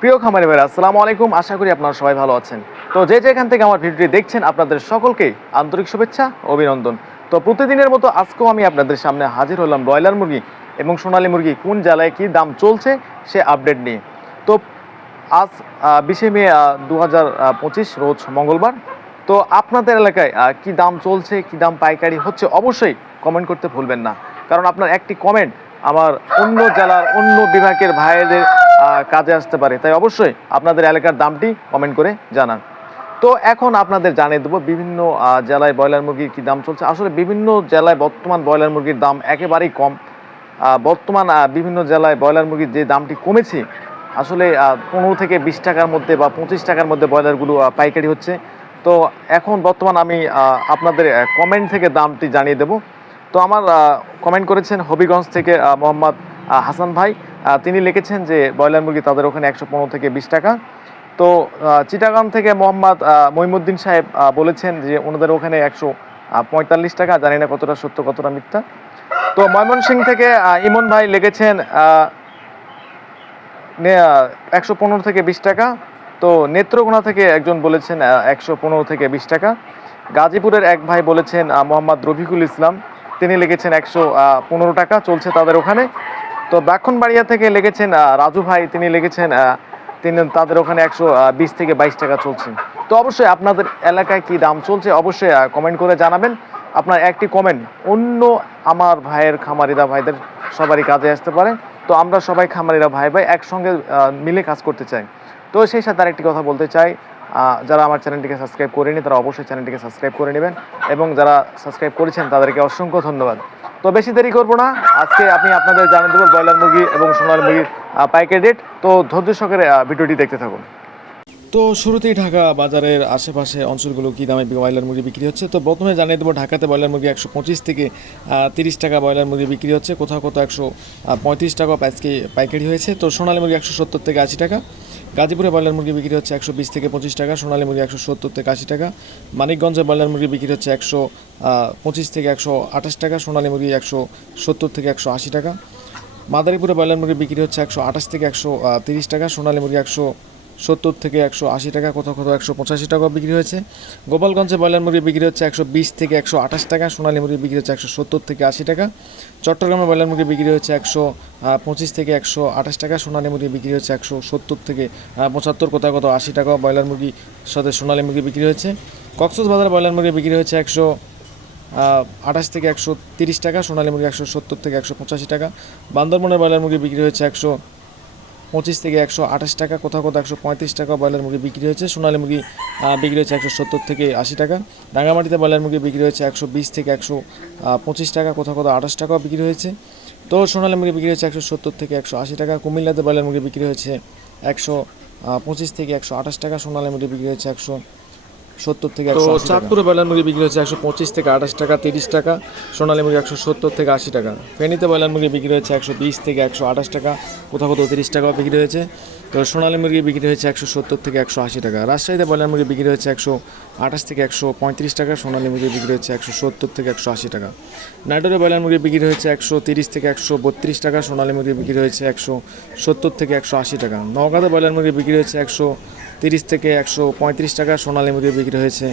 প্রিয় খামারি ভাইরা, আসসালামু আলাইকুম। আশা করি আপনারা সবাই ভালো আছেন। তো যে যেখান থেকে আমার ভিডিওটি দেখছেন, আপনাদের সকলকেই আন্তরিক শুভেচ্ছা, অভিনন্দন। তো প্রতিদিনের মতো আজকেও আমি আপনাদের সামনে হাজির হলাম ব্রয়লার মুরগি এবং সোনালী মুরগি, কোন জেলায় কী দাম চলছে সে আপডেট নিয়ে। তো আজ বিশে মে দু হাজার পঁচিশ, রোজ মঙ্গলবার। তো আপনাদের এলাকায় কি দাম চলছে, কি দাম পাইকারি হচ্ছে অবশ্যই কমেন্ট করতে ভুলবেন না। কারণ আপনার একটি কমেন্ট আমার অন্য জেলার অন্য বিভাগের ভাইদের কাজে আসতে পারে। তাই অবশ্যই আপনাদের এলাকার দামটি কমেন্ট করে জানান। তো এখন আপনাদের জানিয়ে দেবো বিভিন্ন জেলায় ব্রয়লার মুরগির কী দাম চলছে। আসলে বিভিন্ন জেলায় বর্তমান ব্রয়লার মুরগির দাম একেবারেই কম। বর্তমান বিভিন্ন জেলায় ব্রয়লার মুরগির যে দামটি কমেছে, আসলে পনেরো থেকে বিশ টাকার মধ্যে বা পঁচিশ টাকার মধ্যে ব্রয়লারগুলো পাইকারি হচ্ছে। তো এখন বর্তমান আমি আপনাদের কমেন্ট থেকে দামটি জানিয়ে দেব। তো আমার কমেন্ট করেছেন হবিগঞ্জ থেকে মোহাম্মদ হাসান ভাই তিনি লিখেছেন যে ব্রয়লার মুরগি তাদের ওখানে একশো পনেরো থেকে বিশ টাকা। তো আহ, চিটাগাং থেকে মোহাম্মদ আহ, মইমুদ্দিন সাহেব বলেছেন যে ওনাদের ওখানে একশো পঁয়তাল্লিশ টাকা জানি না কতটা সত্য কতটা মিথ্যা। তো ময়মনসিং থেকে ইমন ভাই লিখেছেন একশো পনেরো থেকে বিশ টাকা। তো নেত্রকোনা থেকে একজন বলেছেন একশো পনেরো থেকে বিশ টাকা। গাজীপুরের এক ভাই বলেছেন মোহাম্মদ রফিকুল ইসলাম তিনি লিখেছেন একশো পনেরো টাকা চলছে তাদের ওখানে। তো ব্রাহ্মণবাড়িয়া থেকে লিখেছেন রাজু ভাই তিনি লিখেছেন আহ, তিনি তাদের ওখানে একশো বিশ থেকে বাইশ টাকা চলছে। তো অবশ্যই আপনাদের এলাকায় কি দাম চলছে অবশ্যই কমেন্ট করে জানাবেন। আপনার একটি কমেন্ট অন্য আমার ভাইয়ের খামারিরা ভাইদের সবারই কাজে আসতে পারে। তো আমরা সবাই খামারিরা ভাই ভাই একসঙ্গে মিলে কাজ করতে চাই। তো সেই সাথে আরেকটি কথা বলতে চাই যারা আমার চ্যানেলটিকে সাবস্ক্রাইব করেনি তারা অবশ্যই চ্যানেলটিকে সাবস্ক্রাইব করে নেবেন এবং যারা সাবস্ক্রাইব করেছেন তাদেরকে অসংখ্য ধন্যবাদ। তো বেশি দেরি করব না। আজকে আমি আপনাদের জানিয়ে দেবো ব্রয়লার মুরগি এবং সোনার মুরগির পাইকারি রেট তো ধৈর্য সহকারে ভিডিওটি দেখতে থাকুন। তো শুরুতেই ঢাকা বাজারের আশেপাশে অঞ্চলগুলো কী দামে ব্রয়লার মুরগি বিক্রি হচ্ছে? তো প্রথমে জানিয়ে দেবো, ঢাকাতে ব্রয়লার মুরগি একশো পঁচিশ থেকে তিরিশ টাকা ব্রয়লার মুরগি বিক্রি হচ্ছে। কোথাও কোথাও একশো পঁয়ত্রিশ টাকা আজকে পাইকারি হয়েছে। তো সোনালী মুরগি একশো সত্তর থেকে আশি টাকা। গাজীপুরে ব্রয়লার মুরগি বিক্রি হচ্ছে একশো বিশ থেকে পঁচিশ টাকা, সোনালী মুরগি একশো সত্তর থেকে আশি টাকা, মানিকগঞ্জে ব্রয়লার মুরগি বিক্রি হচ্ছে একশো পঁচিশ থেকে একশো আঠাশ টাকা, সোনালী মুরগি একশো সত্তর থেকে একশো আশি টাকা। মাদারীপুরে ব্রয়লার মুরগি বিক্রি হচ্ছে একশো আঠাশ থেকে একশো তিরিশ টাকা, সোনালী মুরগি একশো সত্তর থেকে একশো আশি টাকা, কোথাও কোথাও একশো পঁচাশি টাকা বিক্রি হয়েছে। গোপালগঞ্জে ব্রয়লার মুরগি বিক্রি হচ্ছে একশো বিশ থেকে একশো আঠাশ টাকা, সোনালী মুরগি বিক্রি হচ্ছে একশো সত্তর থেকে আশি টাকা। চট্টগ্রামে ব্রয়লার মুরগি বিক্রি হচ্ছে একশো পঁচিশ থেকে একশো আঠাশ টাকা, সোনালী মুরগি বিক্রি হচ্ছে একশো সত্তর থেকে পঁচাত্তর, কোথাও কোথাও আশি টাকা ব্রয়লার মুরগির সাথে সোনালী মুরগি বিক্রি হয়েছে। কক্সবাজার ব্রয়লার মুরগি বিক্রি হচ্ছে একশো আঠাশ থেকে একশো তিরিশ টাকা, সোনালী মুরগি একশো সত্তর থেকে একশো পঁচাশি টাকা। বান্দরবনের ব্রয়লার মুরগি বিক্রি হচ্ছে একশো পঁচিশ থেকে একশো আঠাশ টাকা, কোথাও কোথাও একশো পঁয়ত্রিশ টাকা ব্রয়লার মুরগি বিক্রি হয়েছে। সোনালী মুরগি বিক্রি হয়েছে একশো সত্তর থেকে আশি টাকা। রাঙামাটিতে ব্রয়লার মুরগি বিক্রি হয়েছে একশো বিশ থেকে একশো পঁচিশ টাকা, কোথাও কোথাও আঠাশ টাকাও বিক্রি হয়েছে। তো সোনালী মুরগি বিক্রি হয়েছে একশো সত্তর থেকে একশো আশি টাকা। কুমিল্লাতে ব্রয়লার মুরগি বিক্রি হয়েছে একশো পঁচিশ থেকে একশো আঠাশ টাকা। সোনালী মুরগি বিক্রি হয়েছে একশো সত্তর থেকে একশো চাঁদপুরে ব্রয়লার মুরগি বিক্রি হচ্ছে একশো পঁচিশ থেকে আঠাশ টাকা তিরিশ টাকা সোনালী মুরগি একশো সত্তর থেকে আশি টাকা। ফেনীতে ব্রয়লার মুরগি বিক্রি হচ্ছে একশো বিশ থেকে একশো আঠাশ টাকা কোথাও কোথাও তিরিশ টাকাও বিক্রি হয়েছে। তো সোনালী মুরগি বিক্রি হয়েছে একশো সত্তর থেকে একশো আশি টাকা। রাজশাহীতে ব্রয়লার মুরগি বিক্রি হচ্ছে একশো আঠাশ থেকে একশো পঁয়ত্রিশ টাকা সোনালী মুরগি বিক্রি হচ্ছে একশো সত্তর থেকে একশো আশি টাকা। নাটোরে ব্রয়লার মুরগি বিক্রি হয়েছে একশো তিরিশ থেকে একশো বত্রিশ টাকা সোনালী মুরগি বিক্রি হয়েছে একশো সত্তর থেকে একশো আশি টাকা। নওগাঁতে ব্রয়লার মুরগি বিক্রি হয়েছে একশো তিরিশ থেকে একশো পঁয়ত্রিশ টাকা সোনালী মুরগি বিক্রি হয়েছে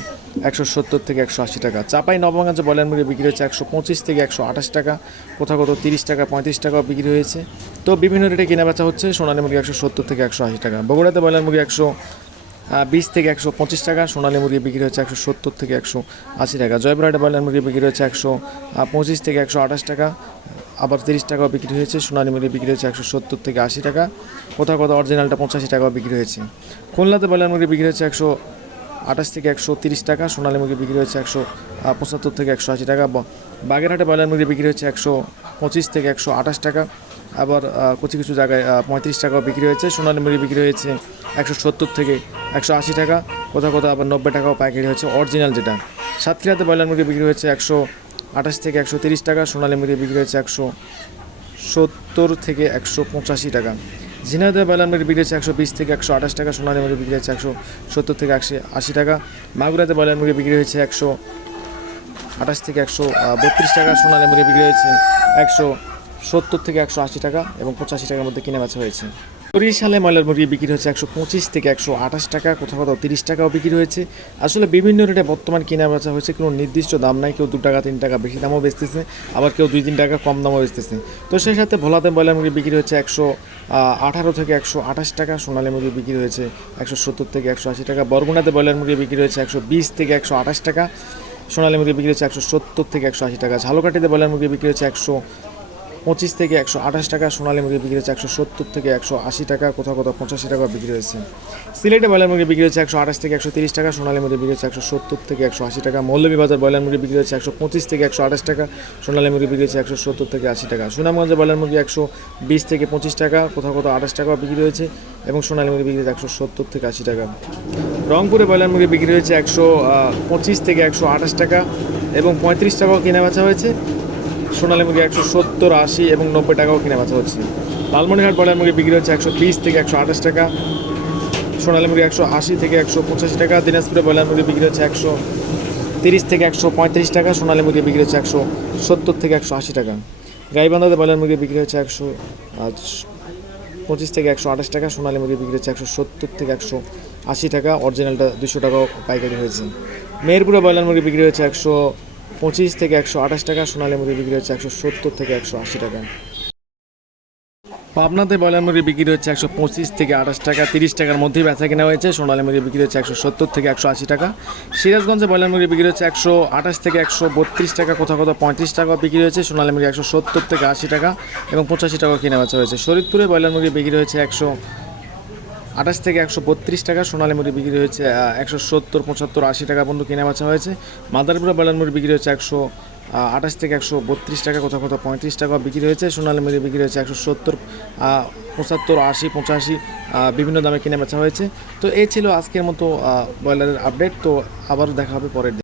একশো সত্তর থেকে একশো আশি টাকা। চাপাই নবমগঞ্জে বয়লার মুরগি বিক্রি হয়েছে একশো পঁচিশ থেকে একশো আঠাশ টাকা। কোথাও কোথাও তিরিশ টাকা, পঁয়ত্রিশ টাকাও বিক্রি হয়েছে। তো বিভিন্ন রেটে কেনা বেচা হচ্ছে সোনালী মুরগি একশো সত্তর থেকে একশো আশি টাকা। বগুড়াতে বয়লার মুরগি একশো বিশ থেকে একশো পঁচিশ টাকা, সোনালী মুরগি বিক্রি হচ্ছে একশো সত্তর থেকে একশো আশি টাকা। জয়পুরহাটে ব্রয়লার মুরগি বিক্রি হচ্ছে একশো পঁচিশ থেকে একশো আঠাশ টাকা আবার তিরিশ টাকাও বিক্রি হয়েছে, সোনালী মুরগি বিক্রি হচ্ছে একশো সত্তর থেকে আশি টাকা, কোথাও কোথাও অরিজিনালটা পঁচাশি টাকাও বিক্রি হয়েছে। খুলনাতে ব্রয়লার মুরগি বিক্রি হচ্ছে একশো আঠাশ থেকে একশো তিরিশ টাকা, সোনালী মুরগি বিক্রি হচ্ছে একশো পঁচাত্তর থেকে একশো আশি টাকা বাগেরহাটে ব্রয়লার মুরগি বিক্রি হচ্ছে একশো পঁচিশ থেকে একশো আঠাশ টাকা আবার কিছু কিছু জায়গায় পঁয়ত্রিশ টাকাও বিক্রি হয়েছে সোনালী মুড়ি বিক্রি হয়েছে একশো সত্তর থেকে একশো আশি টাকা, কোথাও কোথাও আবার নব্বই টাকাও পাইকারি হয়েছে, অরিজিনাল যেটা। সাতক্ষীরাতে ব্রয়লার মুরগি বিক্রি হচ্ছে একশো আঠাশ থেকে একশো তিরিশ টাকা, সোনালী মুরগি বিক্রি হয়েছে একশো সত্তর থেকে একশো পঁচাশি টাকা। ঝিনাইদহ ব্রয়লার মুরগি বিক্রি হয়েছে একশো বিশ থেকে একশো আঠাশ টাকা, সোনালী মুরগি বিক্রি হয়েছে একশো সত্তর থেকে একশো আশি টাকা। মাগুরাতে ব্রয়লার মুরগি বিক্রি হয়েছে একশো আঠাশ থেকে একশো বত্রিশ টাকা, সোনালী মুরগি বিক্রি হয়েছে একশো সত্তর থেকে একশো আশি টাকা এবং পঁচাশি টাকার মধ্যে কিনে বেচা হয়েছে। বরিশালে ময়লার মুরগি বিক্রি হচ্ছে একশো পঁচিশ থেকে একশো আঠাশ টাকা, কোথাও কোথাও তিরিশ টাকাও বিক্রি হয়েছে। আসলে বিভিন্ন রেটে বর্তমান কেনা বেচা হয়েছে, কোনো নির্দিষ্ট দাম নাই, কেউ দু টাকা, তিন টাকা বেশি দামও বেচতেছে, আবার কেউ দুই, তিন টাকা কম দামও বেচতেছে। তো সেই সাথে ভোলাতে ব্রয়লার মুরগি বিক্রি হচ্ছে একশো আঠারো থেকে একশো আঠাশ টাকা, সোনালী মুরগি বিক্রি হয়েছে একশো সত্তর থেকে একশো আশি টাকা, বরগুনাতে ব্রয়লার মুরগি বিক্রি হয়েছে একশো বিশ থেকে একশো আঠাশ টাকা, সোনালী মুরগি বিক্রি হচ্ছে একশো সত্তর থেকে একশো আশি টাকা, ঝালকাঠিতে ব্রয়লার মুরগি বিক্রি হচ্ছে একশো পঁচিশ থেকে একশো আঠাশ টাকা, সোনালী মুরগি বিক্রি হয়েছে একশো সত্তর থেকে একশো আশি টাকা, কোথাও কোথাও পঁচাশি টাকা বিক্রি হয়েছে। সিলেটে ব্রয়লার মুরগি বিক্রি হয়েছে একশো আঠাশ থেকে একশো তিরিশ টাকা, সোনালী মুরগি বিক্রি হচ্ছে একশো সত্তর থেকে একশো আশি টাকা মৌলভীবাজার ব্রয়লার মুরগি বিক্রি হয়েছে একশো পঁচিশ থেকে একশো আঠাশ টাকা, সোনালী মুরগি বিক্রি হচ্ছে একশো সত্তর থেকে আশি টাকা। সুনামগঞ্জে ব্রয়লার মুরগি একশো বিশ থেকে পঁচিশ টাকা, কোথাও কোথাও আঠাশ টাকাও বিক্রি হয়েছে এবং সোনালী মুরগি বিক্রি হয়েছে একশো সত্তর থেকে আশি টাকা। রংপুরে ব্রয়লার মুরগি বিক্রি হয়েছে একশো পঁচিশ থেকে একশো আঠাশ টাকা এবং পঁয়ত্রিশ টাকাও কেনা বেচা হয়েছে। সোনালী মুরগি একশো সত্তর, আশি এবং নব্বই টাকাও কিনে বেচা হচ্ছে। লালমনিরহাট ব্রয়লার মুরগি বিক্রি হচ্ছে একশো বিশ থেকে একশো আঠাশ টাকা। সোনালী মুরগি একশো আশি থেকে একশো পঁচাশি টাকা। দিনাজপুরে ব্রয়লার মুরগি বিক্রি হচ্ছে একশো তিরিশ থেকে একশো পঁয়ত্রিশ টাকা। সোনালী মুরগি বিক্রি হচ্ছে একশো সত্তর থেকে একশো আশি টাকা। গাইবান্ধাতে ব্রয়লার মুরগি বিক্রি হচ্ছে একশো পঁচিশ থেকে একশো আঠাশ টাকা। সোনালী মুরগি বিক্রি হচ্ছে একশো সত্তর থেকে একশো আশি টাকা। অরিজিনালটা দুশো টাকাও পাইকারি হয়েছে। মেহেরপুরে ব্রয়লার মুরগি বিক্রি হচ্ছে একশো পঁচিশ থেকে একশো আঠাশ টাকা, সোনালী মুরগি বিক্রি হচ্ছে একশো সত্তর থেকে একশো আশি টাকা। পাবনাতে ব্রয়লার মুরগি বিক্রি হচ্ছে একশো পঁচিশ থেকে আঠাশ টাকা, তিরিশ টাকার মধ্যেই বেচা কেনা হয়েছে, সোনালী মুরগি বিক্রি হচ্ছে একশো সত্তর থেকে একশো আশি টাকা। সিরাজগঞ্জে ব্রয়লার মুরগি বিক্রি হচ্ছে একশো আঠাশ থেকে একশো বত্রিশ টাকা, কোথাও কোথাও পঁয়ত্রিশ টাকা বিক্রি হয়েছে, সোনালী মুরগি একশো সত্তর থেকে আশি টাকা এবং পঁচাশি টাকা কিনে বেচা হয়েছে। শরীরপুরে ব্রয়লার মুরগি বিক্রি হয়েছে একশো আঠাশ থেকে একশো বত্রিশ টাকা সোনালী মুড়ি বিক্রি হয়েছে একশো সত্তর, পঁচাত্তর, আশি টাকা পর্যন্ত কেনা বেচা হয়েছে। মাদারপুরা ব্রয়লার মুড়ি বিক্রি হয়েছে একশো আঠাশ থেকে একশো বত্রিশ টাকা, কোথাও কোথাও পঁয়ত্রিশ টাকা বিক্রি হয়েছে। সোনালী মুড়ি বিক্রি হয়েছে একশো সত্তর পঁচাত্তর, আশি, পঁচাশি বিভিন্ন দামে কেনা বেচা হয়েছে। তো এই ছিল আজকের মতো ব্রয়লারের আপডেট তো আবারও দেখা হবে পরের দিন।